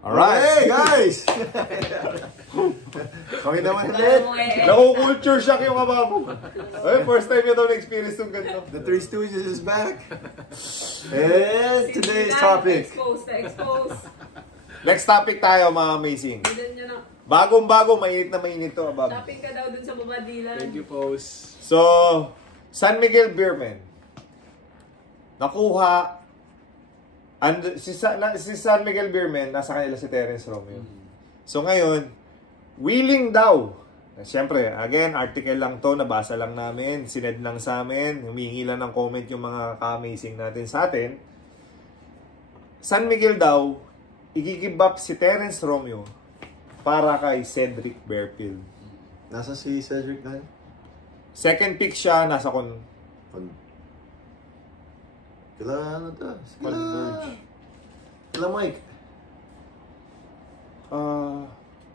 Alright! Hey guys! Kami naman ulit. Naku-culture shock yung kababo. Ay, first time niya daw na-experience yung ganito. The Three Stooges is back. And today's topic. Expose. Next topic tayo, mga amazing. Bagong-bago, mainit na mainit to, abab. Topic ka daw dun sa babadilan. Thank you, Pose. So, San Miguel Beerman. Nakuha. Si San Miguel Beerman, nasa kanila si Terence Romeo. So ngayon, willing daw. Siyempre, again, article lang to, nabasa lang namin, sined lang sa amin, humihingi lang ng comment yung mga ka-amazing natin sa atin. San Miguel daw, i-give up si Terence Romeo para kay Cedric Berfield. Nasa si Cedric na yun? Second pick siya, nasa Kila ano to? Converge. Kila Mike.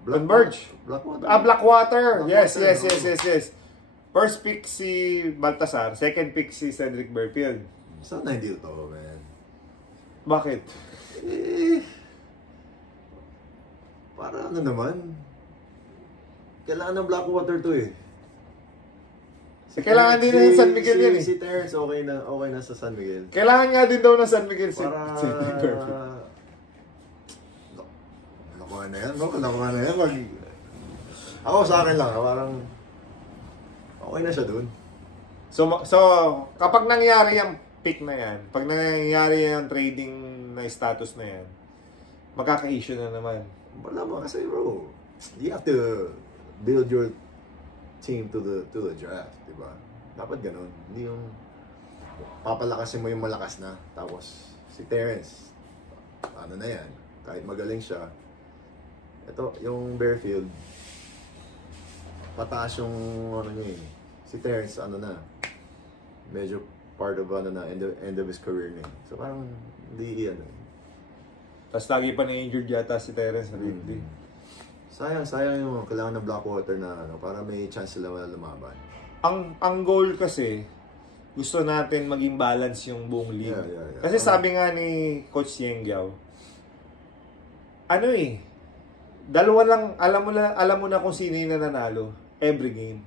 Converge. Blackwater. Blackwater. Yes. First pick si Baltasar, second pick si Cedric Berfield. Saan na hindi ito, man? Bakit? Para ano naman? Kailangan ng Blackwater to eh. Kailangan din ng San Miguel yan eh. Si Terence okay na sa San Miguel. Kailangan nga din daw ng San Miguel si Para... Cedric Berfield. Nakuha na yan, no? Nakuha na yan. Ako sa akin lang, parang okay na siya dun. So kapag nangyari yung pick na yan, pag nangyari yung trading na status na yan, magkaka-issue na naman. Wala mo kasi bro, you have to build your team to the draft, di ba? Dapat ganun. Hindi yung papalakasin mo yung malakas na. Tapos si Terence, ano na yan, kahit magaling siya. Ito, yung Berfield, pataas yung ano niya eh. Si Terence, ano na, medyo part of ano na, end of his career na. So parang hindi yan. Tapos lagi pa na-injured yata si Terence Ridley. Sayang yung kailangan ng Blackwater na ano, para may chance sila lumaban. Ang goal kasi, gusto natin maging balance yung buong league. Yeah. Kasi sabi nga ni Coach Yengyao, ano eh, dalawa lang, alam mo na kung sino yung nananalo every game.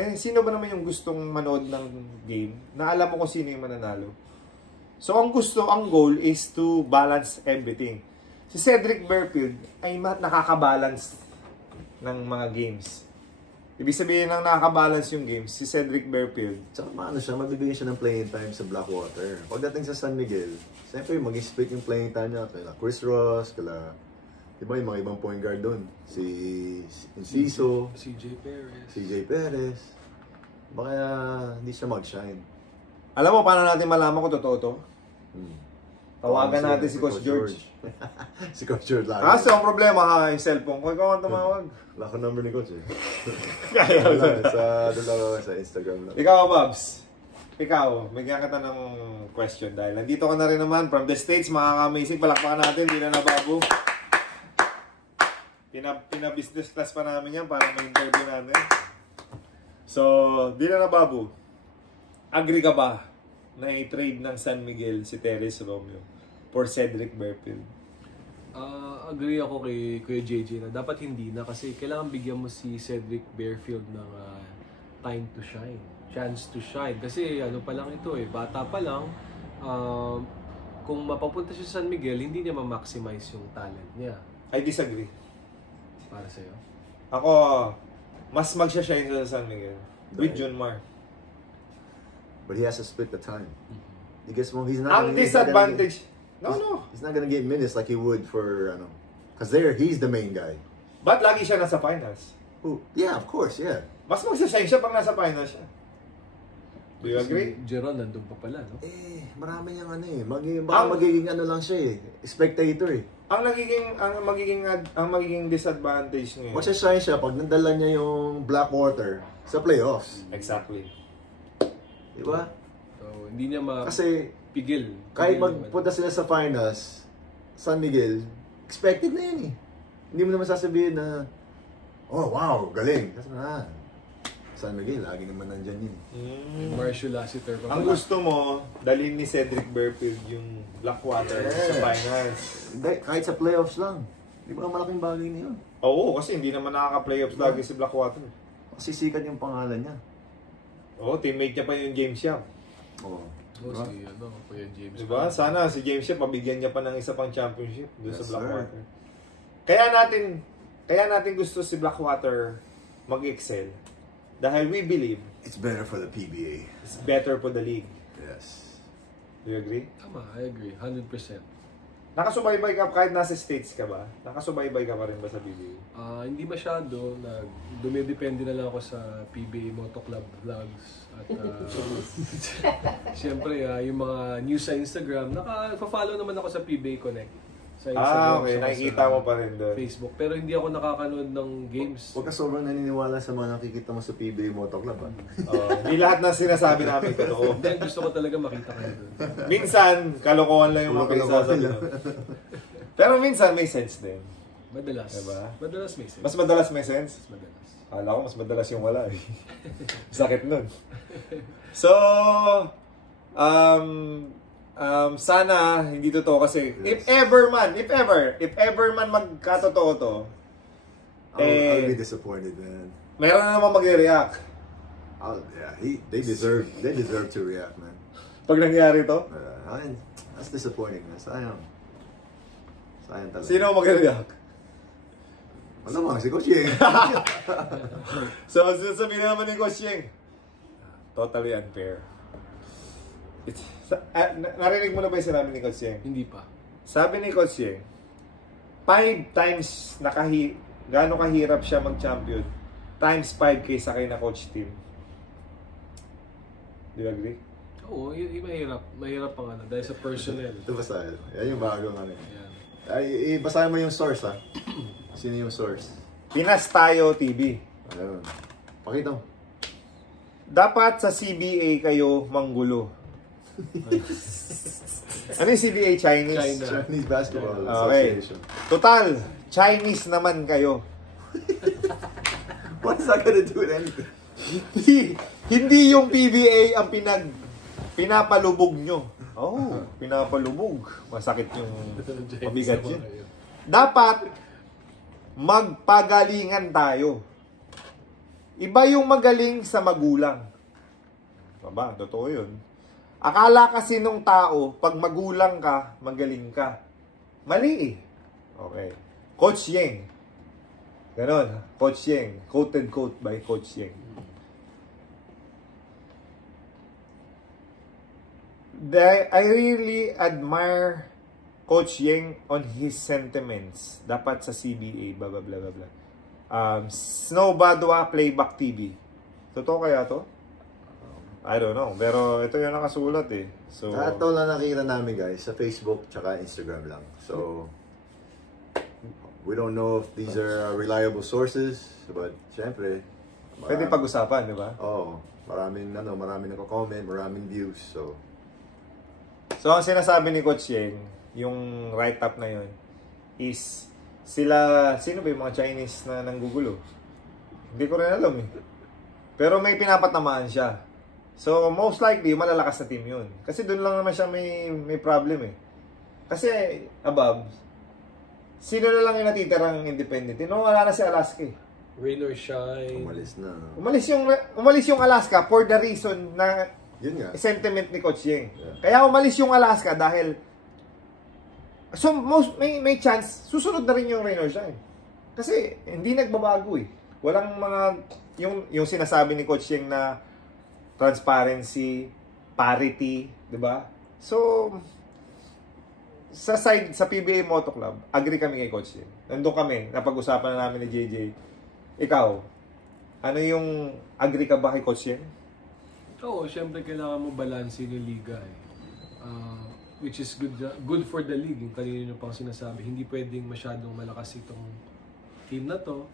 Eh, sino ba naman yung gustong manood ng game na alam mo kung sino yung mananalo? So, ang goal is to balance everything. Si Cedric Berfield ay nakakabalance ng mga games. Ibig sabihin ng nakakabalance yung games, si Cedric Berfield. Tsaka maano siya, mabibigyan siya ng playing time sa Blackwater. Pagdating sa San Miguel, siyempre mag-split yung playing time niya kala Chris Ross, kala, diba yung mga ibang point guard doon? Si Enciso, CJ Perez. Baka hindi siya mag-shine. Alam mo, paano natin malaman kung totoo to? Tawagan natin si Coach George. Si Coach George lang. Kasi ang problema ha, yung cellphone ko. Ikaw ang tumawag. Wala ko number ni Coach eh. Kaya sa Instagram lang. Ikaw, Babs. Ikaw, bigyan kita ng question dahil nandito ka na rin naman from the States, mga ka-amazing. Palakpakan natin, di na Babu. Pina-business class pa namin yan para ma-interview natin. So, di na Babu. Agree ka ba na i-trade ng San Miguel si Terence Romeo for Cedric Berfield? Agree ako kay Kuya JJ na dapat hindi na kasi kailangan bigyan mo si Cedric Berfield ng time to shine, chance to shine. Kasi ano pa lang ito eh, bata pa lang. Kung mapapunta siya sa San Miguel, hindi niya ma-maximize yung talent niya. I disagree. Para sa'yo? Ako, mas magsha-shine sa San Miguel with John Mar. But he has to split the time. Because he's not. Ang disadvantage. He's not gonna get minutes like he would for because he's the main guy. But lagi siya nasa finals. Who? Yeah, of course, yeah. Mas magsashine siya pag nasa finals siya. Do you agree? Si Jeron nandun pa pala, no? Marami niyang magiging ano lang siya eh, spectator eh. Ang magiging disadvantage niya. Magsashine siya pag nandala niya yung Blackwater sa playoffs. Exactly. Diba? So, hindi niya kasi pigil. Kahit magpunta sila sa finals, San Miguel, expected na yun eh. Hindi mo naman sasabihin na, oh wow, galing. Kasi San Miguel, lagi naman nandyan yun. Marshall Lassiter pa. Ang gusto mo, dalhin ni Cedric Berfield yung Blackwater sa finals. Hindi, kahit sa playoffs lang. Di ba malaking bagay niya yun? Oo, kasi hindi naman nakaka-playoffs lagi si Blackwater. Kasi sikat yung pangalan niya. Oo, teammate niya pa yung James Young. Oo. Oh, si Kuya James. Diba? Sana si James Young, mabigyan niya pa ng isa pang championship doon Yes, sa Blackwater. Kaya natin gusto si Blackwater mag-excel. Dahil we believe It's better for the PBA. it's better for the league. Yes. Do you agree? Tama, I agree. 100%. Nakasubaybay ka kahit nasa States ka ba? Nakasubaybay ka pa rin ba sa PBA? Hindi masyado. Dumidepende na lang ako sa PBA Moto Club vlogs. At siyempre, yung mga news sa Instagram, naka-follow naman ako sa PBA Connect. Sa Instagram, Okay. saka Nakikita sa mo pa rin doon. Facebook. Pero hindi ako nakakanood ng games. Huwag ka sobrang naniniwala sa mga nakikita mo sa PBA Moto Club. Hindi lahat ng sinasabi namin totoo. Then gusto ko talaga makita kayo doon. Minsan, kalokohan lang yung mga pinagsasabi. Pero minsan, may sense din. Madalas. Diba? Madalas may sense. Mas madalas may sense? Madalas. Akala ko mas madalas yung wala eh. Sakit nun. So, sana hindi totoo kasi if ever man magkatotoo to, I'll be disappointed, man. meron na naman magre-react. They deserve to react, man. Pag nangyari to, That's disappointing, man. Sayang talaga. sino magre-react? Malamang si Coach Yeng. So, sabihin naman ni Coach Yeng, totally unfair. Narinig mo na ba yung sinabi ni Coach Yeng? Hindi pa. Sabi ni Coach Yeng, 5 times gaano kahirap siya mag-champion, times 5 kaysa kay na coach team. Do you agree? Oo, mahirap. Mahirap pang ano. Dahil sa personnel. Ito basahin. Yan yung bagong ano. Ayan. Basahin mo yung source, ha? Sino yung source? Pinas Tayo TV. Ayun. Pakita mo. Dapat sa CBA kayo manggulo. Ano yung CBA? Chinese? China. Chinese Basketball Okay. Association. Total, Chinese naman kayo. What's that gonna do with anything? Hindi yung PBA ang pinapalubog nyo. Oh, pinapalubog. Masakit yung mabigat yun. Dapat magpagalingan tayo. Iba yung magaling sa magulang. Aba, totoo yun. Akala kasi nung tao, pag magulang ka, magaling ka. Mali eh. Okay. Coach Yeng. Ganon. Coach Yeng. Quoted quote by Coach Yeng. I really admire Coach Yeng on his sentiments. Dapat sa CBA, blah blah blah blah. Snow Badwa Playback TV. Totoo kaya to? I don't know. Pero ito yung nakasulat eh. So, Ito lang nakita namin, guys, sa Facebook tsaka Instagram lang. So, we don't know if these are reliable sources, but syempre, pwede pag-usapan, di ba? maraming nagko-comment, maraming views. So, ang sinasabi ni Coach Yeng, yung write-up na yun, is sino ba yung mga Chinese na nanggugulo? Hindi ko rin alam eh. Pero may pinapatamaan siya. So, most likely, malalakas na team yun. Kasi doon lang naman siya may problem eh. Kasi, above, sino na lang yung natitirang independent? Wala na si Alaska eh. Rain or shine. umalis na. Umalis yung Alaska for the reason na Yun nga. sentiment ni Coach Yeng. Yeah. Kaya umalis yung Alaska dahil may chance susunod na rin yung Rain or Shine. Kasi hindi nagbabago eh. Walang mga yung sinasabi ni Coach Yeng na transparency, parity, 'di ba? So sa PBA Moto Club, agree kami kay Coach Yeng. Nandun kami, napag-usapan na namin ni JJ. Ikaw, ano yung agree ka ba kay Coach Yeng? Oo, syempre kailangan mo balansin yung liga eh. Which is good for the league. Yung kanina nyo pang sinasabi, hindi pwedeng masyadong malakas itong team na to.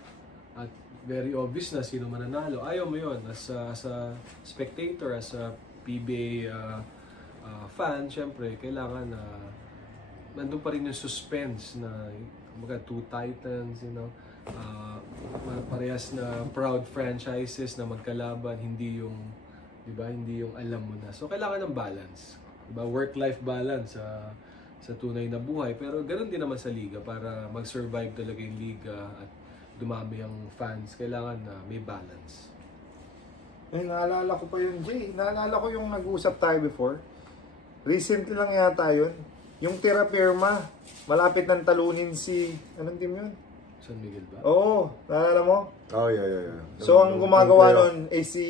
At very obvious na sino mananalo. Ayaw mo yun. As a spectator, as a PBA fan, syempre, kailangan nandun pa rin yung suspense na kumbaga, two titans, parehas na proud franchises na magkalaban, hindi yung, di ba, hindi yung alam mo na. So, kailangan ng balance. Diba? Work-life balance sa tunay na buhay. Pero ganoon din naman sa liga para mag-survive talaga yung liga at dumami ang fans. Kailangan na may balance. Ay, naalala ko pa yun, Jay. Naalala ko yung nag-usap tayo before. Recently lang yata yun. Yung Tira Firma, malapit ng talunin si... Anong team yun? San Miguel ba? Oo, naalala mo? Oh, yeah. So, ang gumagawa nun ay si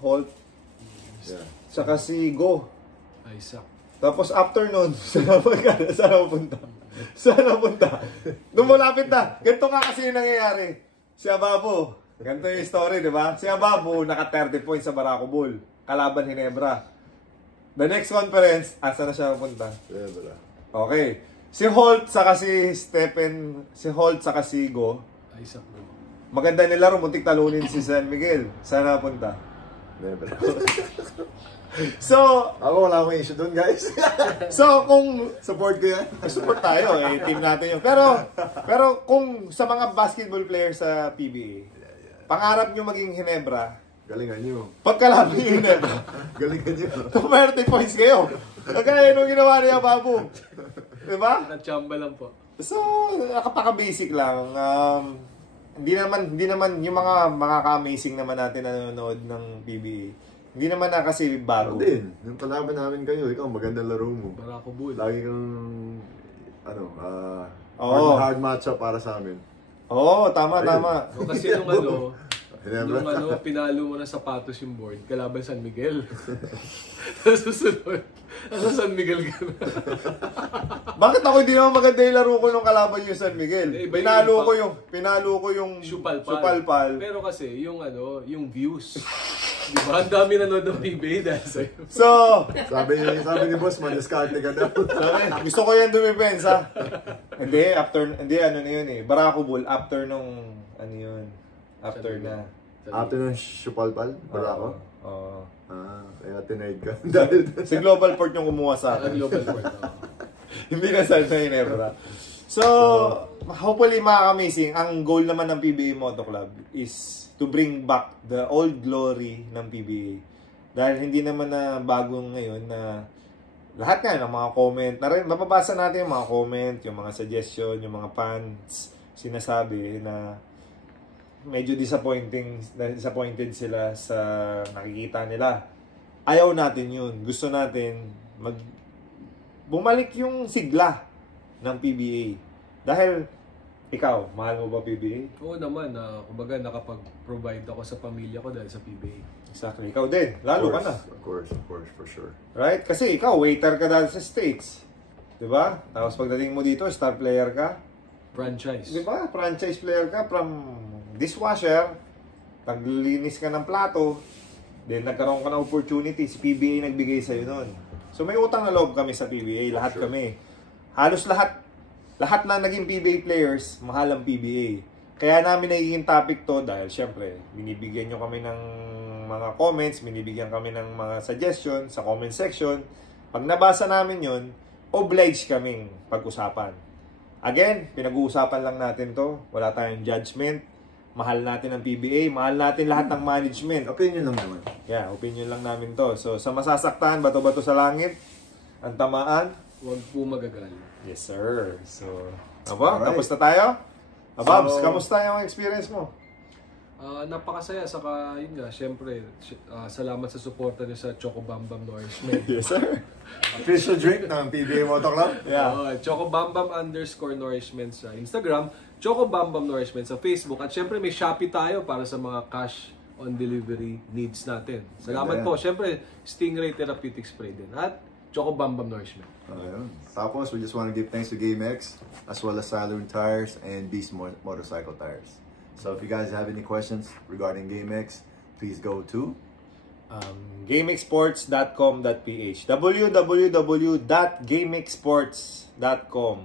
Holt, Yeah. saka si Go. Isaac. Tapos after nun, saan napunta? Saan napunta? Nung malapit na, ganito nga kasi yung nangyayari. Si Ababo, ganito yung story, di ba? Si Ababo, naka 30 points sa Barako Bull, kalaban Hinebra. The next conference, asa na siya napunta? Yeah, bro. Okay. Si Holt, saka si Stephen, si Holt, saka si Go. Isaac bro. Maganda nila muntik talunin si San Miguel. Saan napunta? Never. So, Ako wala akong issue doon, guys. kung Support ko yan. support tayo, team natin yun. Pero kung sa mga basketball players sa PBA, pangarap nyo maging Hinebra, Galingan nyo. pagkalaban yung Hinebra, Galingan nyo. 20 points kayo. Kagaya nung ginawa niya, Babu. Diba? Nakachamba lang po. So, nakapaka-basic lang. Hindi naman yung mga makaka-amazing naman natin na nanonood ng PBA. Hindi naman na kasi bago. Ako din. Yung kalaban namin kayo, ikaw magandang laro mo. Barako Bull. Lagi kang, Oo. hard matchup para sa amin. Oo, tama. O, kasi nung Hinebra. pinalo mo na sapatos yung board, kalaban San Miguel. Susunod, nasa San Miguel ka na. Bakit ako hindi naman maganda yung laro ko nung kalaban yung San Miguel? Eh, iba Pinalo ko yung Supalpal. Pero kasi, yung views. Di ba? Ang dami nanood ng PBA dahil sa'yo. So, sabi ni boss, man-discarte ka daw. gusto ko yan dumipensa. Hindi, ano na yun eh. Barako Bull, after nung, after na. After ng Shupalpal, wala ako. Oo. Kaya tinade ka. Dahil Si Global Port yung kumuha sa akin. Global Port. Hindi na sa Hinebra. So, hopefully makaka-amazing. Ang goal naman ng PBA Moto Club is to bring back the old glory ng PBA. Dahil hindi naman na bagong ngayon na lahat nga ng mga comment, mapabasa natin yung mga comment, yung mga suggestion, yung mga fans sinasabi na medyo disappointed sila sa nakikita nila. Ayaw natin yun. Gusto natin bumalik yung sigla ng PBA. Dahil, ikaw, mahal mo ba PBA? Oo naman, kumbaga nakapag-provide ako sa pamilya ko dahil sa PBA. Exactly. Ikaw din. Lalo ka na. Of course, for sure. Right? Kasi ikaw, waiter ka dahil sa States. Diba? Tapos pagdating mo dito, star player ka. Franchise. Diba? Franchise player ka from dishwasher. Naglinis ka ng plato. Then nagkaroon ka ng opportunity. Si PBA nagbigay sa'yo nun. So may utang na loob kami sa PBA. Lahat kami. Halos lahat na naging PBA players, mahal ang PBA. Kaya namin nagiging topic to dahil syempre, binibigyan nyo kami ng mga comments, binibigyan kami ng mga suggestion sa comment section. Pag nabasa namin yon, obliged kaming pag-usapan. Again, pinag-uusapan lang natin to. Wala tayong judgment. Mahal natin ang PBA. Mahal natin lahat ng management. Opinion lang naman. Yeah, opinion lang namin to. So, sa masasaktan, bato-bato sa langit, ang tamaan, Huwag po magagalit. yes, sir. So, aba, Alright. tapos na tayo? Ababs, So, kamusta yung experience mo? Napakasaya, saka yun nga, syempre, salamat sa suporta niyo sa Choco Bam Bam Nourishment. Yes, sir. Official drink ng PBA Moto Club. Yeah. Choco Bam Bam _nourishment sa Instagram, Choco Bam Bam Nourishment sa Facebook, at syempre may Shopee tayo para sa mga cash on delivery needs natin. Salamat Ganda po. Syempre, Stingray Therapeutic Spray din. At Choco Bam Bam Nourishment. Ayun. Tapos, we just want to give thanks to GameX, as well as Saturn Tires and Beast Motorcycle Tires. So if you guys have any questions regarding GameX, please go to GameXsports.com.ph www.gamexsports.com.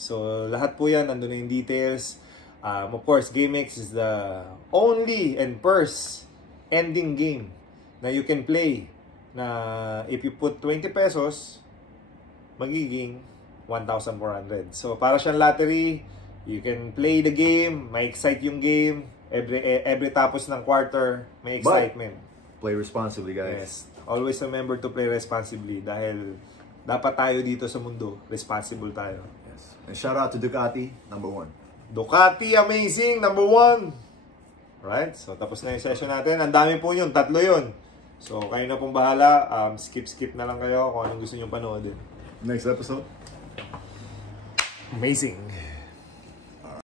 So, lahat po yan, nandun na yung details. Of course, GameX is the only and first ending game na you can play na if you put 20 pesos, magiging 1,400. So, para siyang lottery, You can play the game, may excite yung game. Every tapos ng quarter, may excitement. Play responsibly, guys. Yes. Always remember to play responsibly dahil dapat tayo dito sa mundo, responsible tayo. Yes. And shout out to Ducati, #1. Ducati, amazing, #1. Right? So, tapos na yung session natin. Ang dami po yun, 3 yun. So, kayo na pong bahala. Skip na lang kayo kung anong gusto nyo panoodin. Next episode. Amazing.